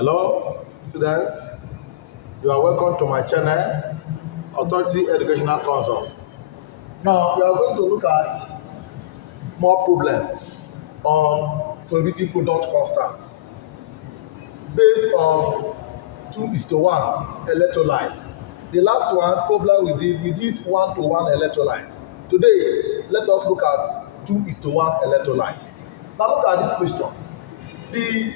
Hello, students. You are welcome to my channel, Authority Educational Consult. Now, we are going to look at more problems on solubility product constant based on 2:1 electrolyte. The last one problem we did 1:1 electrolyte. Today, let us look at 2:1 electrolyte. Now look at this question. The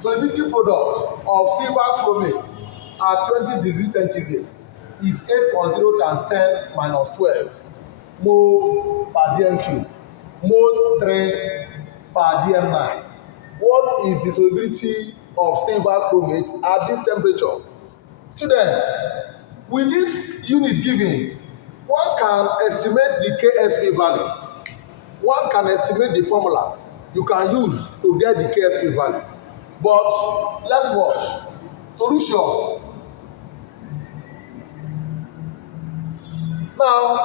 solubility product of silver chromate at 20 degrees centigrade is 8.0 times 10 minus 12 mole per dm cube, mole 3 per dm 9. What is the solubility of silver chromate at this temperature? Students, with this unit given, one can estimate the KSP value. One can estimate the formula you can use to get the KSP value. But let's watch. Solution. Now,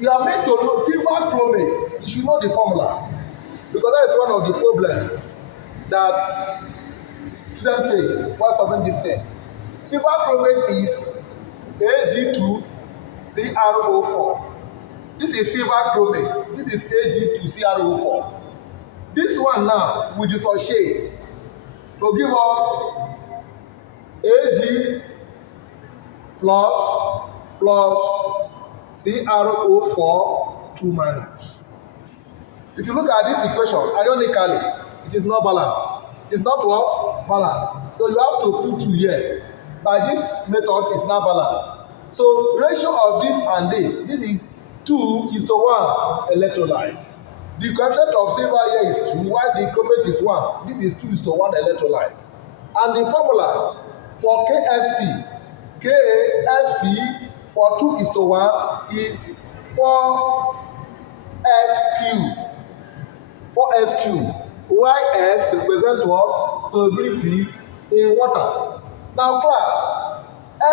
you are made to know silver chromate. You should know the formula because that is one of the problems that students face while solving this thing. Silver chromate is Ag2CrO4. This is silver chromate. This is Ag2CrO4. This one now will dissociate to give us Ag plus CrO4 2 minus. If you look at this equation ionically, it is not balanced. It is not what? Balanced. So you have to put 2 here. By this method, it's not balanced. So ratio of this and this is 2:1 electrolyte. The coefficient of silver here is 2, while the chromate is 1. This is 2:1 electrolyte. And the formula for KSP for 2:1 is 4x cubed. 4x cubed. Why x represents what? Solubility in water. Now class,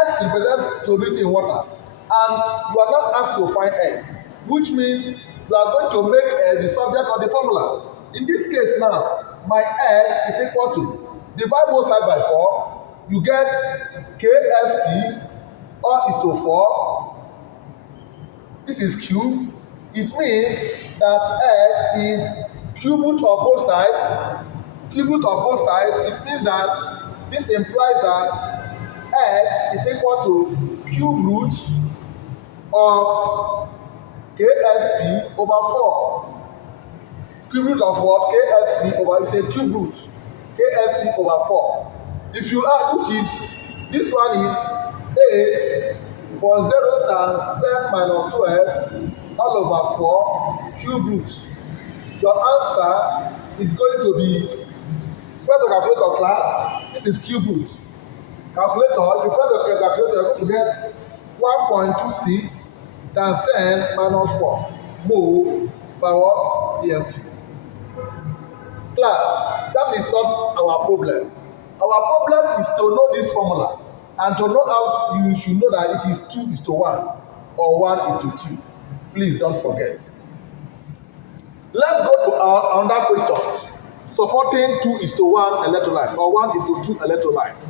x represents solubility in water. And you are not asked to find x, which means you are going to make x the subject of the formula. In this case now, my x is equal to, divide both sides by 4, you get KSP or is to 4. This is cube. It means that x is cube root of both sides. Cube root of both sides, it means that this implies that x is equal to cube root of KSP over 4. Cube root of what? KSP over, you say cube root. KSP over 4. If you add, which is, this one is 8.0 times 10 minus 12 all over 4 cube root. Your answer is going to be, press the calculator class, this is cube root. Calculator, if you press the calculator, you're going to get 1.26 times 10 minus 4 mole by what? dm cube. Class, that is not our problem. Our problem is to know this formula and to know how you should know that it is 2:1 or 1:2. Please don't forget. Let's go to our another questions supporting 2:1 electrolyte or 1:2 electrolyte.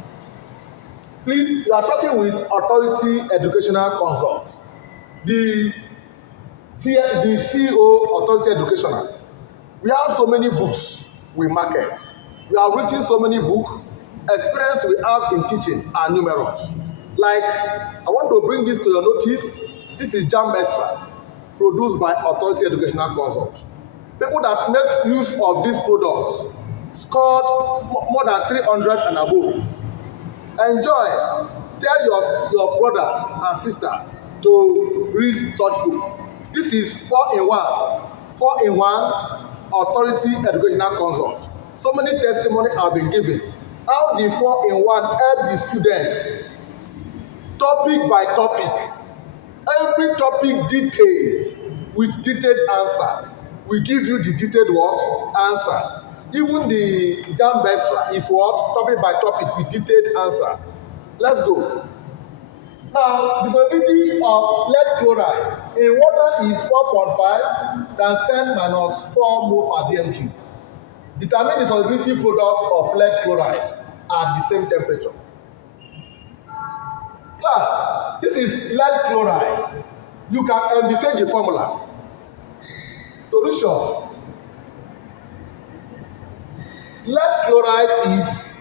Please, you are talking with Authority Educational Consult, the CEO Authority Educational. We have so many books we market. We have written so many books. Experience we have in teaching are numerous. Like, I want to bring this to your notice. This is JAMB produced by Authority Educational Consult. People that make use of these products scored more than 300 and above. Enjoy. Tell your brothers and sisters to read such book. This is 4-in-1. 4-in-1 Authority Educational Consult. So many testimonies have been given. How the 4-in-1 help the students. Topic by topic. Every topic detailed with detailed answer. We give you the detailed what? Answer. Even the JAMB is what? Topic by topic with detailed answer. Let's go. Now, the solubility of lead chloride in water is 4.5 times 10 minus 4 mole per dm cube. Determine the solubility product of lead chloride at the same temperature. Class, this is lead chloride. You can envisage the formula. Solution. Lead chloride is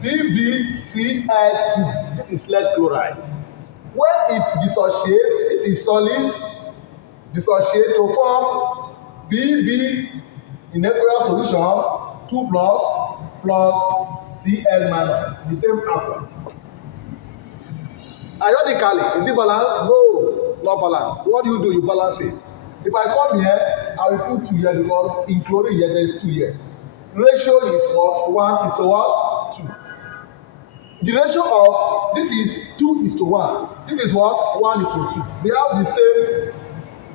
PbCl2. This is lead chloride. When it dissociates, this is solid, dissociate to form Bb in aqueous solution 2 plus Cl minus, the same aqua. Ionically, is it balanced? No, not balanced. What do? You balance it. If I come here, I will put 2 here because in chlorine here there is 2 here. Ratio is what? 1 is to what? 2. The ratio of this is 2 is to 1. This is what? 1 is to 2. They have the same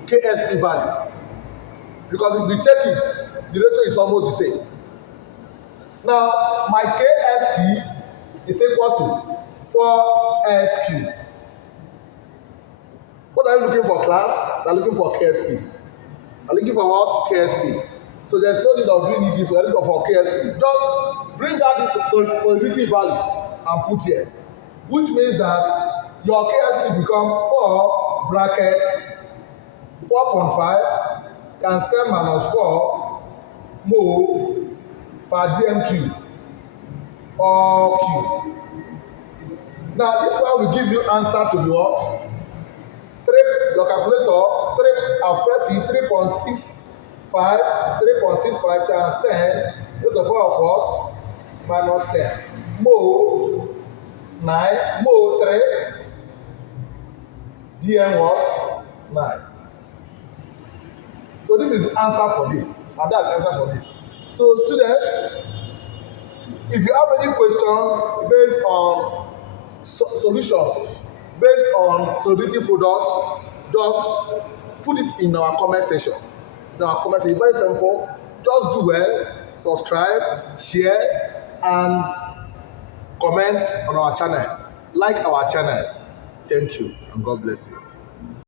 KSP value. Because if we check it, the ratio is almost the same. Now, my KSP is equal to 4SQ. What are you looking for, class? They are looking for KSP. Are looking for what? KSP. So there's no need of doing this. We are looking for KSP. Just bring out this solubility value and put here, which means that your KSP become 4 brackets 4.5 times 10 minus 4 mole per dm cube or cube. Now this one will give you answer to the what? Your calculator, I'll press it 3.65 times 10 to the power of what? Minus 10. Mole 9, mole 3, dm what? 9. So this is answer for this, and that's answer for this. So students, if you have any questions based on solutions, based on solubility products, just put it in our comment section. In our comment section, very simple. Just do well, subscribe, share, and comment on our channel. Like our channel. Thank you, and God bless you.